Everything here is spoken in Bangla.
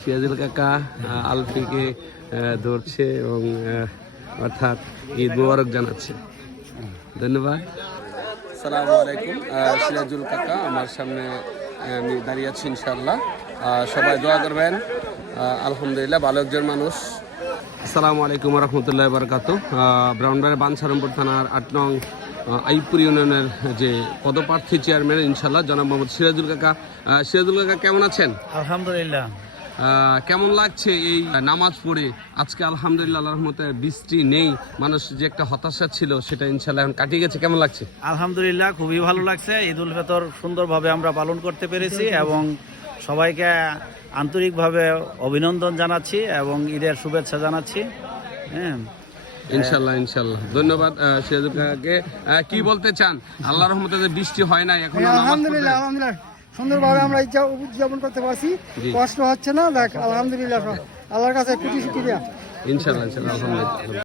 সিরাজুল কাকা আলফিকে ধরছে এবং অর্থাৎ ঈদ মোবারক জানাচ্ছে। ধন্যবাদ। আসসালামু আলাইকুম। সিরাজুল কাকা আমার সামনে আমি দাঁড়িয়ে আছি, ইনশাআল্লাহ সবাই দোয়া করবেন। আলহামদুলিল্লাহ ভালো একজন মানুষ। আসসালামু আলাইকুম রহমতুল্লাহ বারকাতুহু। ব্রাহ্মণবাড়িয়া বাঞ্ছারামপুর থানার ৮ নং আইপুর ইউনিয়নের যে পদপ্রার্থী চেয়ারম্যান ইনশাআল্লাহ জনাব মোহাম্মদ সিরাজুল কাকা। সিরাজুল কাকা কেমন আছেন? আলহামদুলিল্লাহ। কেমন লাগছে এই নামাজ পড়ে আজকে? আলহামদুলিল্লাহ আল্লাহর রহমতে বৃষ্টি নেই, মানুষ যে একটা হতাশা ছিল সেটা ইনশাআল্লাহ এখন কাটিয়ে গেছে। কেমন লাগছে? আলহামদুলিল্লাহ, খুবই ভালো লাগছে। ঈদ উল ফিতর সুন্দরভাবে আমরা পালন করতে পেরেছি এবং সবাইকে আন্তরিকভাবে অভিনন্দন জানাচ্ছি এবং ঈদের শুভেচ্ছা জানাচ্ছি। হ্যাঁ, ইনশাল্লাহ ইনশাল্লাহ। ধন্যবাদ সিরাজুল কাকাকে। কি বলতে চান? আল্লাহর রহমতে যে বৃষ্টি হয় না এখন? আলহামদুলিল্লাহ আলহামদুলিল্লাহ সুন্দরভাবে আমরা উদযাপন করতে পারছি, কষ্ট হচ্ছে না। দেখ আলহামদুলিল্লাহ, আল্লাহর কাছে কোটি শুকরিয়া। ইনশাল্লাহ ইনশাল্লাহ আলহামদুলিল্লাহ।